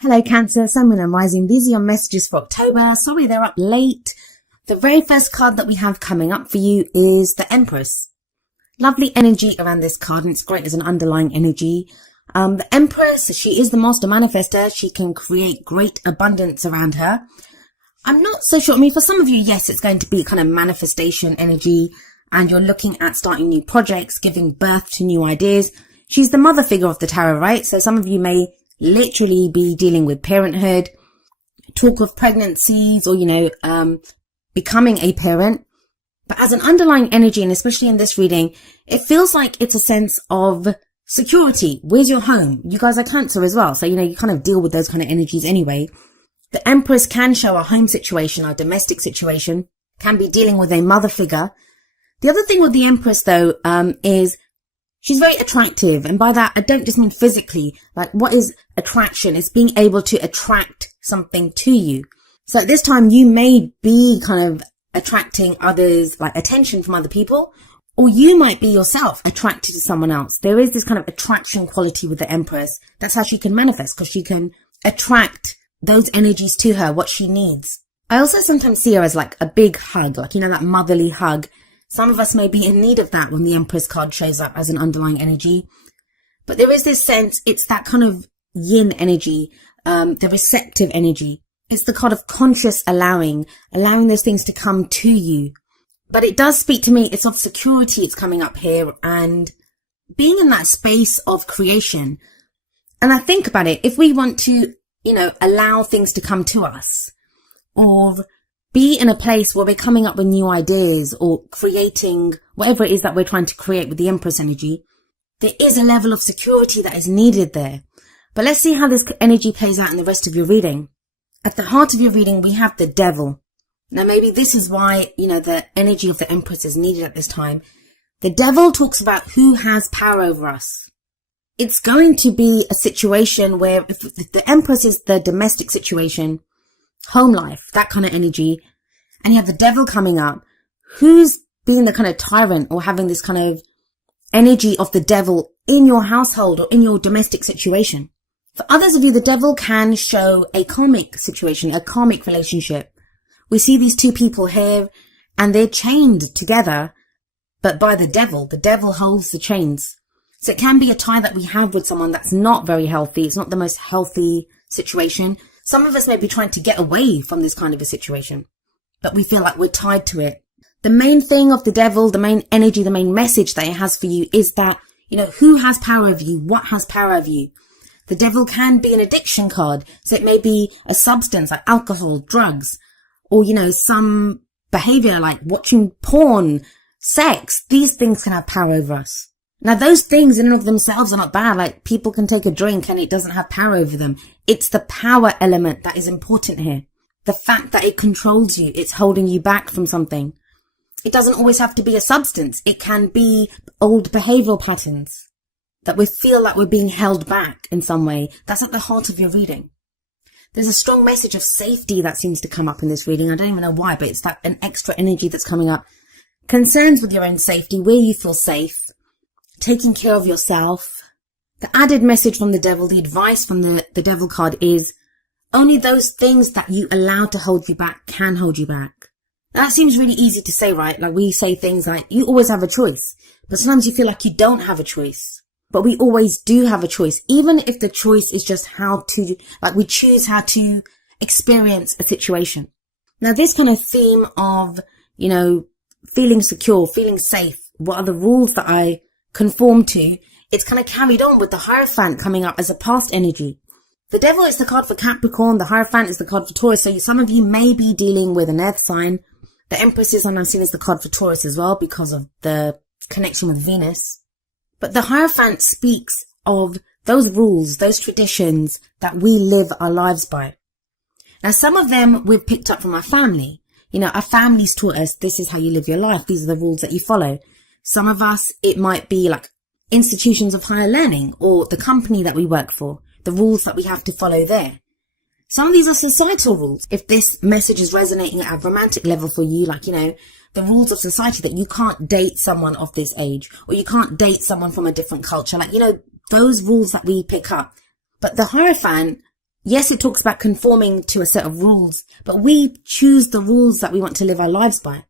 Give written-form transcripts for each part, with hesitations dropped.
Hello Cancer, Sun, Moon and Rising. These are your messages for October. Sorry they're up late. The very first card that we have coming up for you is the Empress. Lovely energy around this card, and it's great as an underlying energy. The Empress, she is the master manifester. She can create great abundance around her. I'm not so sure. I mean, for some of you, yes, it's going to be kind of manifestation energy, and you're looking at starting new projects, giving birth to new ideas. She's the mother figure of the tarot, right? So some of you may literally be dealing with parenthood, talk of pregnancies, or, becoming a parent. But as an underlying energy, and especially in this reading, it feels like it's a sense of security. Where's your home? You guys are Cancer as well. So, you kind of deal with those kind of energies anyway. The Empress can show a home situation, a domestic situation, can be dealing with a mother figure. The other thing with the Empress, though, is she's very attractive. And by that, I don't just mean physically. Like, what is attraction? It's being able to attract something to you. So at this time, you may be kind of attracting others, like attention from other people, or you might be yourself attracted to someone else. There is this kind of attraction quality with the Empress. That's how she can manifest, because she can attract those energies to her, what she needs. I also sometimes see her as like a big hug, like, that motherly hug. Some of us may be in need of that when the Empress card shows up as an underlying energy. But there is this sense, it's that kind of yin energy, the receptive energy. It's the kind of conscious allowing those things to come to you. But it does speak to me, it's of security, it's coming up here, and being in that space of creation. And I think about it, if we want to, allow things to come to us, or be in a place where we're coming up with new ideas or creating whatever it is that we're trying to create with the Empress energy, there is a level of security that is needed there. But let's see how this energy plays out in the rest of your reading. At the heart of your reading, we have the Devil. Now, maybe this is why, the energy of the Empress is needed at this time. The Devil talks about who has power over us. It's going to be a situation where if the Empress is the domestic situation, home life, that kind of energy, and you have the Devil coming up, who's being the kind of tyrant or having this kind of energy of the Devil in your household or in your domestic situation? For others of you, the Devil can show a karmic situation, a karmic relationship. We see these two people here, and they're chained together, but by the Devil. The Devil holds the chains. So it can be a tie that we have with someone that's not very healthy. It's not the most healthy situation. Some of us may be trying to get away from this kind of a situation, but we feel like we're tied to it. The main thing of the Devil, the main energy, the main message that it has for you is that, who has power over you? What has power over you? The Devil can be an addiction card. So it may be a substance like alcohol, drugs, or, some behavior like watching porn, sex. These things can have power over us. Now, those things in and of themselves are not bad. Like, people can take a drink and it doesn't have power over them. It's the power element that is important here. The fact that it controls you. It's holding you back from something. It doesn't always have to be a substance. It can be old behavioral patterns that we feel like we're being held back in some way. That's at the heart of your reading. There's a strong message of safety that seems to come up in this reading. I don't even know why, but it's that an extra energy that's coming up. Concerns with your own safety, where you feel safe. Taking care of yourself. The added message from the Devil, the advice from the Devil card is only those things that you allow to hold you back can hold you back. Now, that seems really easy to say, right? Like, we say things like, you always have a choice. But sometimes you feel like you don't have a choice. But we always do have a choice. Even if the choice is just we choose how to experience a situation. Now, this kind of theme of, feeling secure, feeling safe, what are the rules that I conform to, it's kind of carried on with the Hierophant coming up as a past energy. The Devil is the card for Capricorn, the Hierophant is the card for Taurus, so some of you may be dealing with an earth sign. The Empress is I'm seeing as the card for Taurus as well because of the connection with Venus. But the Hierophant speaks of those rules, those traditions that we live our lives by. Now, some of them we've picked up from our family. Our families taught us this is how you live your life. These are the rules that you follow. Some of us, it might be like institutions of higher learning or the company that we work for, the rules that we have to follow there. Some of these are societal rules. If this message is resonating at a romantic level for you, like, the rules of society that you can't date someone of this age or you can't date someone from a different culture, like, those rules that we pick up. But the Hierophant Yes, it talks about conforming to a set of rules, but we choose the rules that we want to live our lives by.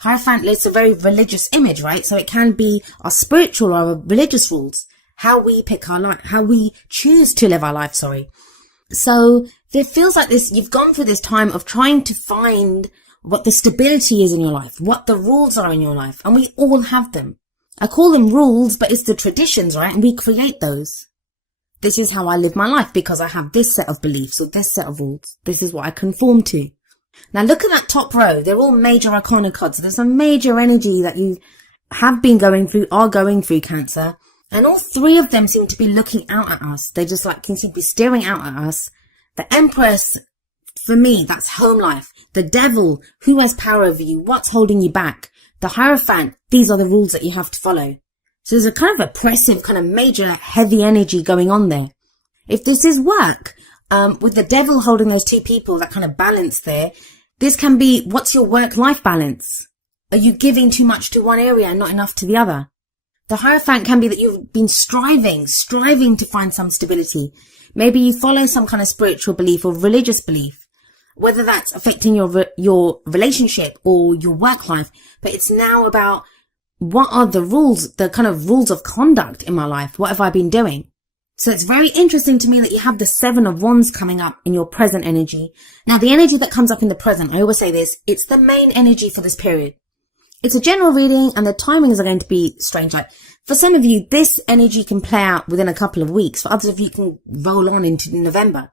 Hierophant is a very religious image, right? So it can be our spiritual or our religious rules, how we pick our life, how we choose to live our life, So it feels like this, you've gone through this time of trying to find what the stability is in your life, what the rules are in your life, and we all have them. I call them rules, but it's the traditions, right? And we create those. This is how I live my life because I have this set of beliefs or this set of rules. This is what I conform to. Now look at that top row. They're all major arcana cards. There's a major energy that you have been going through, are going through, Cancer. And all three of them seem to be looking out at us. They just can seem to be staring out at us. The Empress, for me, that's home life. The Devil, who has power over you? What's holding you back? The Hierophant, these are the rules that you have to follow. So there's a kind of oppressive, kind of major, heavy energy going on there. If this is work, with the Devil holding those two people, that kind of balance there, this can be, what's your work-life balance? Are you giving too much to one area and not enough to the other? The Hierophant can be that you've been striving to find some stability. Maybe you follow some kind of spiritual belief or religious belief, whether that's affecting your relationship or your work life. But it's now about, what are the rules, the kind of rules of conduct in my life? What have I been doing? So it's very interesting to me that you have the Seven of Wands coming up in your present energy. Now, the energy that comes up in the present, I always say this, it's the main energy for this period. It's a general reading and the timings are going to be strange. Like, for some of you, this energy can play out within a couple of weeks. For others of you, it can roll on into November.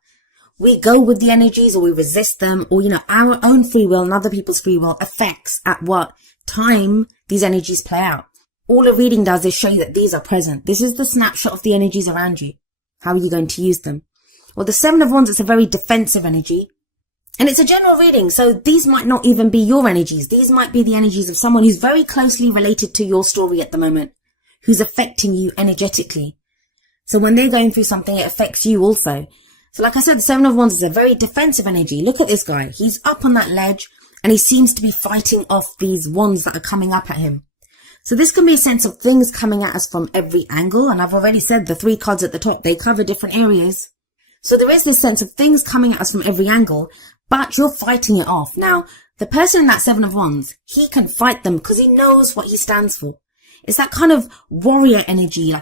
We go with the energies or we resist them, or, our own free will and other people's free will affects at what time these energies play out. All a reading does is show you that these are present. This is the snapshot of the energies around you. How are you going to use them? Well, the Seven of Wands, it's a very defensive energy. And it's a general reading, so these might not even be your energies. These might be the energies of someone who's very closely related to your story at the moment, who's affecting you energetically. So when they're going through something, it affects you also. So like I said, the Seven of Wands is a very defensive energy. Look at this guy. He's up on that ledge and he seems to be fighting off these wands that are coming up at him. So this can be a sense of things coming at us from every angle. And I've already said the three cards at the top, they cover different areas. So there is this sense of things coming at us from every angle, but you're fighting it off. Now, the person in that Seven of Wands, he can fight them because he knows what he stands for. It's that kind of warrior energy.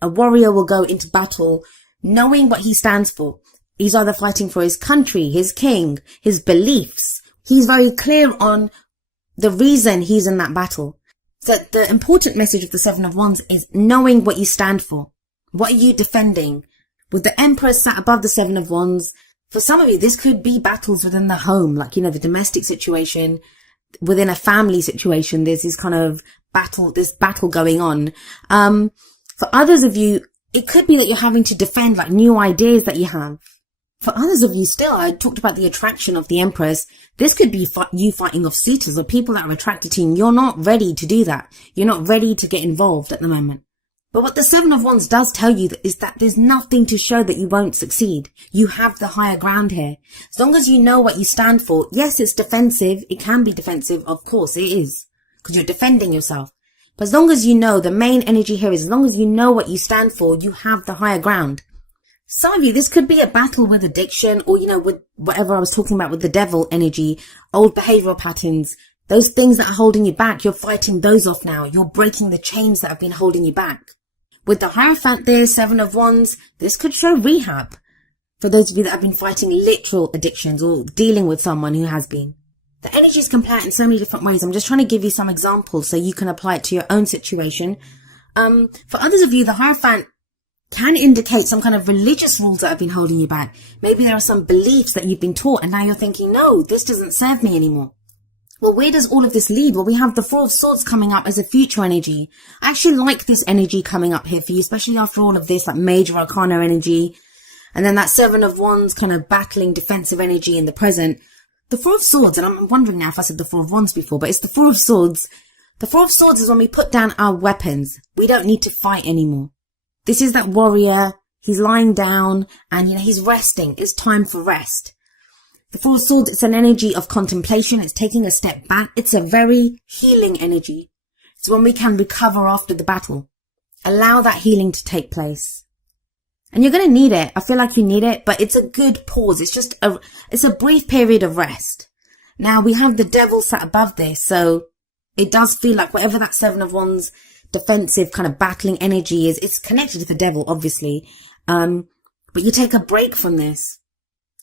A warrior will go into battle knowing what he stands for. He's either fighting for his country, his king, his beliefs. He's very clear on the reason he's in that battle. So the important message of the Seven of Wands is knowing what you stand for. What are you defending? With the Empress sat above the Seven of Wands, for some of you, this could be battles within the home, the domestic situation, within a family situation. There's this kind of battle going on. For others of you, it could be that you're having to defend new ideas that you have. For others of you still, I talked about the attraction of the Empress. This could be you fighting off suitors or people that are attracted to you. You're not ready to do that. You're not ready to get involved at the moment. But what the Seven of Wands does tell you is that there's nothing to show that you won't succeed. You have the higher ground here. As long as you know what you stand for, yes, it's defensive. It can be defensive. Of course it is, because you're defending yourself. But as long as you know, the main energy here is as long as you know what you stand for, you have the higher ground. Some of you, this could be a battle with addiction or, with whatever I was talking about with the Devil energy, old behavioral patterns, those things that are holding you back. You're fighting those off now. You're breaking the chains that have been holding you back. With the Hierophant there, Seven of Wands, this could show rehab for those of you that have been fighting literal addictions or dealing with someone who has been. The energies can play out in so many different ways. I'm just trying to give you some examples so you can apply it to your own situation. For others of you, the Hierophant can indicate some kind of religious rules that have been holding you back. Maybe there are some beliefs that you've been taught and now you're thinking, no, this doesn't serve me anymore. Well, where does all of this lead? Well, we have the Four of Swords coming up as a future energy. I actually like this energy coming up here for you, especially after all of this, major arcana energy. And then that Seven of Wands kind of battling defensive energy in the present. The Four of Swords, and I'm wondering now if I said the Four of Wands before, but it's the Four of Swords. The Four of Swords is when we put down our weapons. We don't need to fight anymore. This is that warrior. He's lying down and, he's resting. It's time for rest. The Four of Swords, it's an energy of contemplation. It's taking a step back. It's a very healing energy. It's when we can recover after the battle. Allow that healing to take place. And you're going to need it. I feel like you need it, but it's a good pause. It's a brief period of rest. Now we have the Devil sat above this. So it does feel like whatever that Seven of Wands defensive kind of battling energy is, it's connected to the Devil, obviously. But you take a break from this.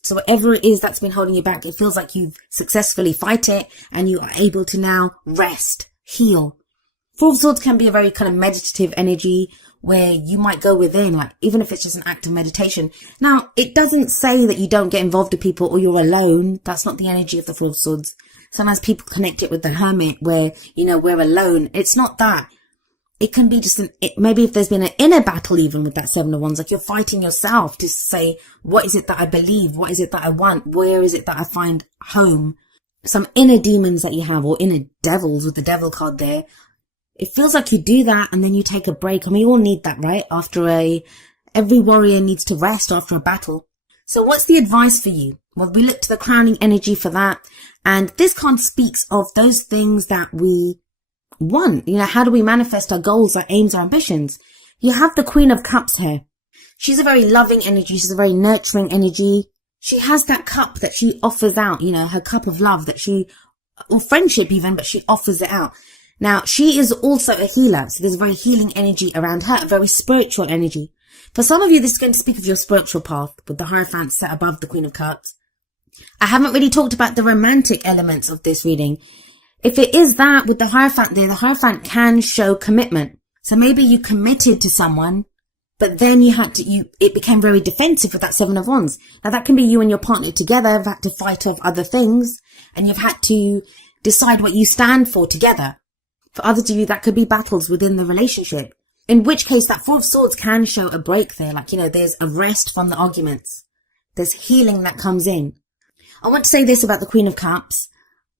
So whatever it is that's been holding you back, it feels like you've successfully fight it and you are able to now rest, heal. Four of Swords can be a very kind of meditative energy where you might go within, like even if it's just an act of meditation. Now, it doesn't say that you don't get involved with people or you're alone. That's not the energy of the Four of Swords. Sometimes people connect it with the Hermit where, we're alone. It's not that. It can be just maybe if there's been an inner battle even with that Seven of Wands, like you're fighting yourself to say, what is it that I believe? What is it that I want? Where is it that I find home? Some inner demons that you have, or inner devils with the Devil card there. It feels like you do that and then you take a break. I mean, we all need that, right? Every warrior needs to rest after a battle. So what's the advice for you? Well, we look to the crowning energy for that. And this card speaks of those things that we want. How do we manifest our goals, our aims, our ambitions? You have the Queen of Cups here. She's a very loving energy. She's a very nurturing energy. She has that cup that she offers out, her cup of love or friendship even, but she offers it out. Now, she is also a healer. So there's a very healing energy around her, a very spiritual energy. For some of you, this is going to speak of your spiritual path with the Hierophant set above the Queen of Cups. I haven't really talked about the romantic elements of this reading. If it is that with the Hierophant there, the Hierophant can show commitment. So maybe you committed to someone, but then it became very defensive with that Seven of Wands. Now that can be you and your partner together have had to fight off other things and you've had to decide what you stand for together. For others of you, that could be battles within the relationship. In which case, that Four of Swords can show a break there. Like, there's a rest from the arguments. There's healing that comes in. I want to say this about the Queen of Cups.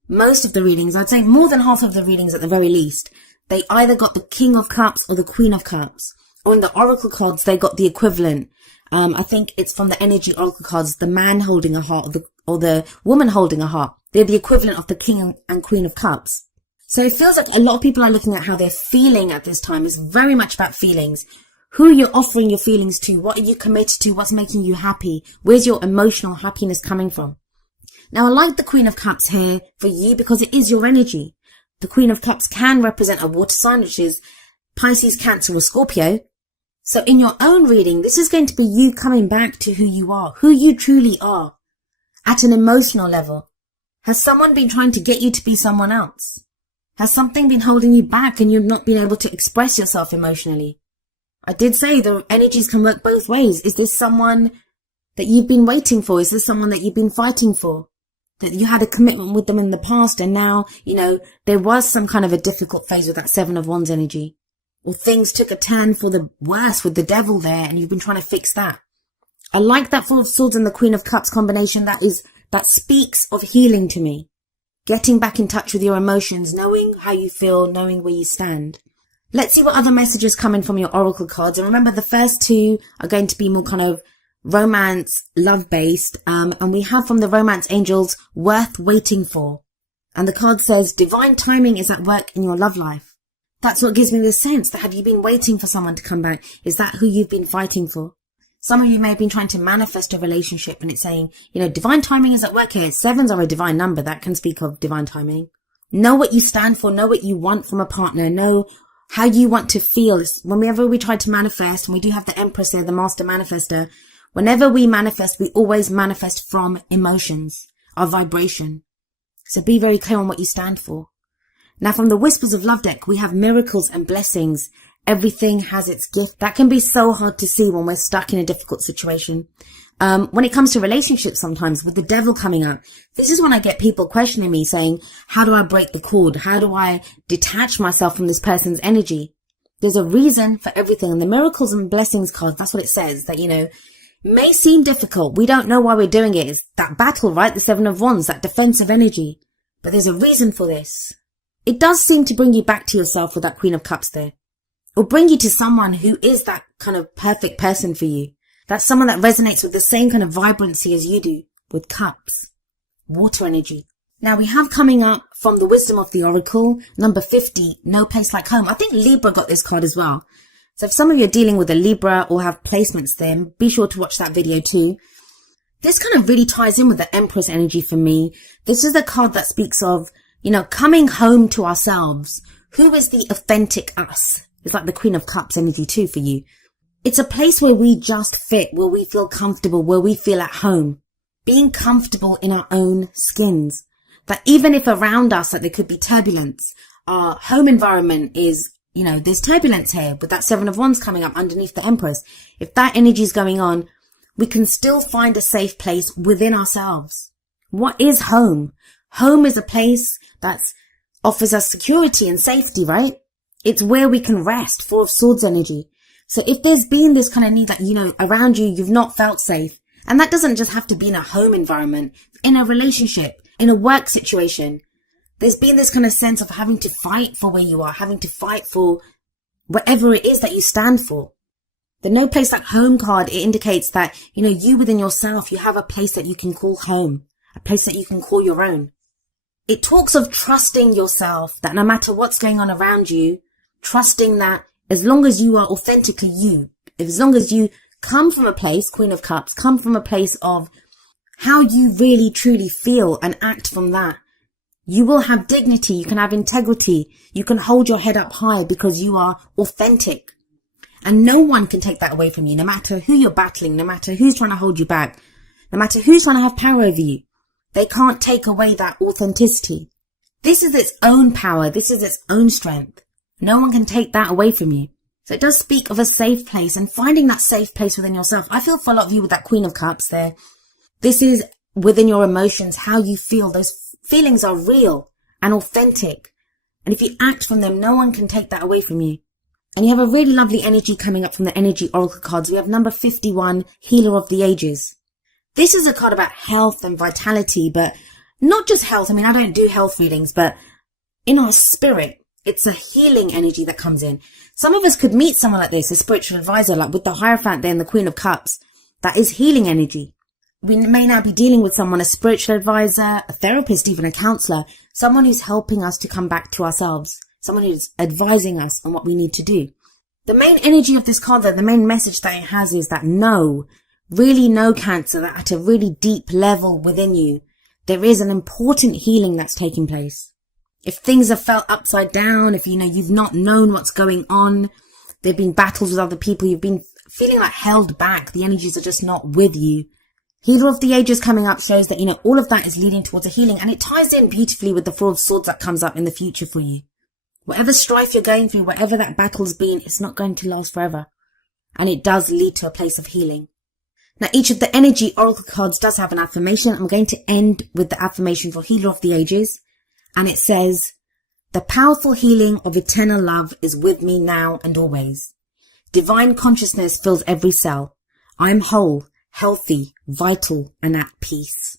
Most of the readings, I'd say more than half of the readings at the very least, they either got the King of Cups or the Queen of Cups. Or in the Oracle cards, they got the equivalent. I think it's from the Energy Oracle cards, the man holding a heart or the woman holding a heart. They're the equivalent of the King and Queen of Cups. So it feels like a lot of people are looking at how they're feeling at this time. It's very much about feelings. Who you're offering your feelings to. What are you committed to? What's making you happy? Where's your emotional happiness coming from? Now, I like the Queen of Cups here for you because it is your energy. The Queen of Cups can represent a water sign, which is Pisces, Cancer, or Scorpio. So in your own reading, this is going to be you coming back to who you are, who you truly are at an emotional level. Has someone been trying to get you to be someone else? Has something been holding you back and you've not been able to express yourself emotionally? I did say the energies can work both ways. Is this someone that you've been waiting for? Is this someone that you've been fighting for? That you had a commitment with them in the past and now, there was some kind of a difficult phase with that Seven of Wands energy. Or things took a turn for the worse with the Devil there and you've been trying to fix that. I like that Four of Swords and the Queen of Cups combination. That speaks of healing to me. Getting back in touch with your emotions, knowing how you feel, knowing where you stand. Let's see what other messages come in from your Oracle cards. And remember, the first two are going to be more kind of romance, love-based. And we have from the Romance Angels, Worth Waiting For. And the card says, divine timing is at work in your love life. That's what gives me the sense that have you been waiting for someone to come back? Is that who you've been fighting for? Some of you may have been trying to manifest a relationship and it's saying, divine timing is at work here. Sevens are a divine number that can speak of divine timing. Know what you stand for. Know what you want from a partner. Know how you want to feel. Whenever we try to manifest, and we do have the Empress there, the Master Manifester, whenever we manifest, we always manifest from emotions, our vibration. So be very clear on what you stand for. Now from the Whispers of Love deck, we have miracles and blessings. Everything has its gift. That can be so hard to see when we're stuck in a difficult situation. When it comes to relationships sometimes, with the Devil coming up, this is when I get people questioning me saying, how do I break the cord? How do I detach myself from this person's energy? There's a reason for everything. And the miracles and blessings card, that's what it says, that, may seem difficult. We don't know why we're doing it. It's that battle, right? The Seven of Wands, that defensive energy. But there's a reason for this. It does seem to bring you back to yourself with that Queen of Cups there. Or bring you to someone who is that kind of perfect person for you. That's someone that resonates with the same kind of vibrancy as you do, with cups, water energy. Now we have coming up from the Wisdom of the Oracle, number 50, No Place Like Home. I think Libra got this card as well. So if some of you are dealing with a Libra or have placements there, be sure to watch that video too. This kind of really ties in with the Empress energy for me. This is the card that speaks of, coming home to ourselves. Who is the authentic us? It's like the Queen of Cups energy too for you. It's a place where we just fit, where we feel comfortable, where we feel at home. Being comfortable in our own skins. That even if around us, like there could be turbulence, our home environment is, there's turbulence here with that Seven of Wands coming up underneath the Empress. If that energy is going on, we can still find a safe place within ourselves. What is home? Home is a place that offers us security and safety, right? It's where we can rest, Four of Swords energy. So if there's been this kind of need that, around you, you've not felt safe. And that doesn't just have to be in a home environment, in a relationship, in a work situation. There's been this kind of sense of having to fight for where you are, having to fight for whatever it is that you stand for. The No Place Like Home card, it indicates that, you within yourself, you have a place that you can call home, a place that you can call your own. It talks of trusting yourself, that no matter what's going on around you, trusting that as long as you are authentically you, as long as you come from a place, Queen of Cups, come from a place of how you really truly feel and act from that, you will have dignity, you can have integrity, you can hold your head up high because you are authentic. And no one can take that away from you, no matter who you're battling, no matter who's trying to hold you back, no matter who's trying to have power over you. They can't take away that authenticity. This is its own power, this is its own strength. No one can take that away from you. So it does speak of a safe place and finding that safe place within yourself. I feel for a lot of you with that Queen of Cups there. This is within your emotions, how you feel. Those feelings are real and authentic. And if you act from them, no one can take that away from you. And you have a really lovely energy coming up from the Energy Oracle cards. We have number 51, Healer of the Ages. This is a card about health and vitality, but not just health. I don't do health readings, but in our spirit, it's a healing energy that comes in. Some of us could meet someone like this, a spiritual advisor, like with the Hierophant there and the Queen of Cups. That is healing energy. We may now be dealing with someone, a spiritual advisor, a therapist, even a counselor, someone who's helping us to come back to ourselves, someone who's advising us on what we need to do. The main energy of this card, though, the main message that it has is that really know, Cancer, that at a really deep level within you, there is an important healing that's taking place. If things have felt upside down, if you've not known what's going on, there've been battles with other people, you've been feeling like held back, the energies are just not with you. Healer of the Ages coming up shows that, all of that is leading towards a healing, and it ties in beautifully with the Four of Swords that comes up in the future for you. Whatever strife you're going through, whatever that battle's been, it's not going to last forever. And it does lead to a place of healing. Now, each of the Energy Oracle cards does have an affirmation. I'm going to end with the affirmation for Healer of the Ages. And it says, the powerful healing of eternal love is with me now and always. Divine consciousness fills every cell. I am whole, healthy, vital, and at peace.